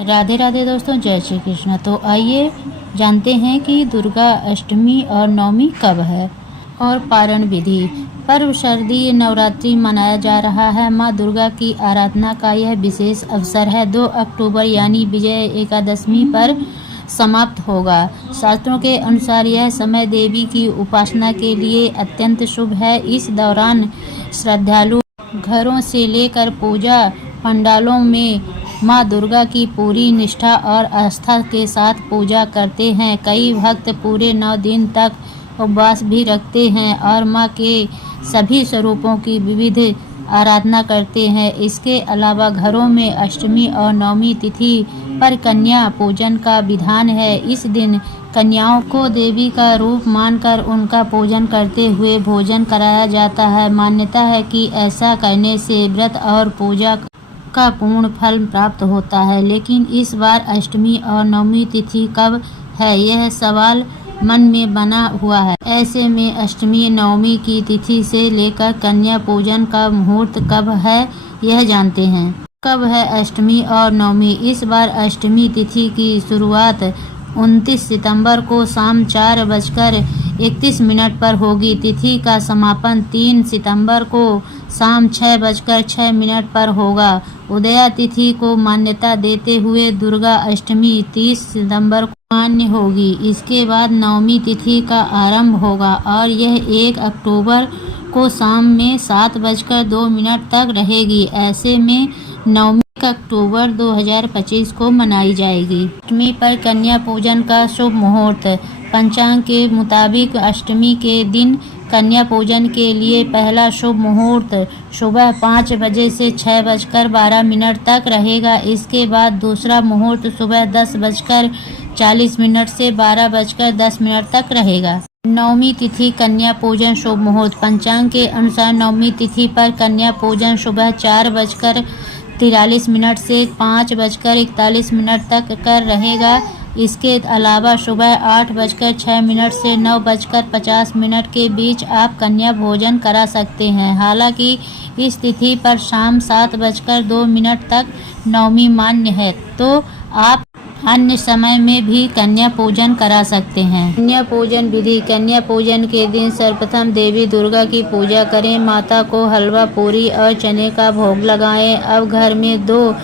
राधे राधे दोस्तों, जय श्री कृष्ण। तो आइए जानते हैं कि दुर्गा अष्टमी और नवमी कब है और पारण विधि। पर्व शारदीय नवरात्रि मनाया जा रहा है। माँ दुर्गा की आराधना का यह विशेष अवसर है। 2 अक्टूबर यानी विजय एकादशी पर समाप्त होगा। शास्त्रों के अनुसार यह समय देवी की उपासना के लिए अत्यंत शुभ है। इस दौरान श्रद्धालु घरों से लेकर पूजा पंडालों में माँ दुर्गा की पूरी निष्ठा और आस्था के साथ पूजा करते हैं। कई भक्त पूरे 9 दिन तक उपवास भी रखते हैं और माँ के सभी स्वरूपों की विविध आराधना करते हैं। इसके अलावा घरों में अष्टमी और नवमी तिथि पर कन्या पूजन का विधान है। इस दिन कन्याओं को देवी का रूप मानकर उनका पूजन करते हुए भोजन कराया जाता है। मान्यता है कि ऐसा करने से व्रत और पूजा का पूर्ण फल प्राप्त होता है। लेकिन इस बार अष्टमी और नवमी तिथि कब है, यह सवाल मन में बना हुआ है। ऐसे में अष्टमी नवमी की तिथि से लेकर कन्या पूजन का मुहूर्त कब है, यह जानते हैं। कब है अष्टमी और नवमी? इस बार अष्टमी तिथि की शुरुआत 29 सितंबर को शाम 4:31 पर होगी। तिथि का समापन 3 सितंबर को शाम 6:06 पर होगा। उदया तिथि को मान्यता देते हुए दुर्गा अष्टमी 30 सितंबर को मान्य होगी। इसके बाद नवमी तिथि का आरंभ होगा और यह 1 अक्टूबर को शाम में 7:02 तक रहेगी। ऐसे में नवमी 1 अक्टूबर 2025 को मनाई जाएगी। अष्टमी पर कन्या पूजन का शुभ मुहूर्त। पंचांग के मुताबिक अष्टमी के दिन कन्या पूजन के लिए पहला शुभ मुहूर्त सुबह 5 बजे से 6:12 तक रहेगा। इसके बाद दूसरा मुहूर्त सुबह 10:40 से 12:10 तक रहेगा। नवमी तिथि कन्या पूजन शुभ मुहूर्त। पंचांग के अनुसार नवमी तिथि पर कन्या पूजन सुबह 4:43 से 5:41 तक कर रहेगा। इसके अलावा सुबह 8:06 से 9:50 के बीच आप कन्या भोजन करा सकते हैं। हालांकि इस तिथि पर शाम 7:02 तक नवमी मान्य है, तो आप अन्य समय में भी कन्या पूजन करा सकते हैं। कन्या पूजन विधि। कन्या पूजन के दिन सर्वप्रथम देवी दुर्गा की पूजा करें। माता को हलवा, पूरी और चने का भोग लगाएं। अब घर में 2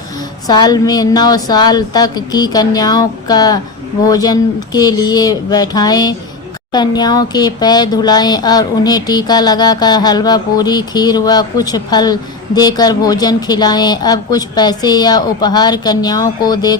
साल में 9 साल तक की कन्याओं का भोजन के लिए बैठाएं। कन्याओं के पैर धुलाएं और उन्हें टीका लगाकर हलवा, पूरी, खीर व कुछ फल देकर भोजन खिलाएं। अब कुछ पैसे या उपहार कन्याओं को देकर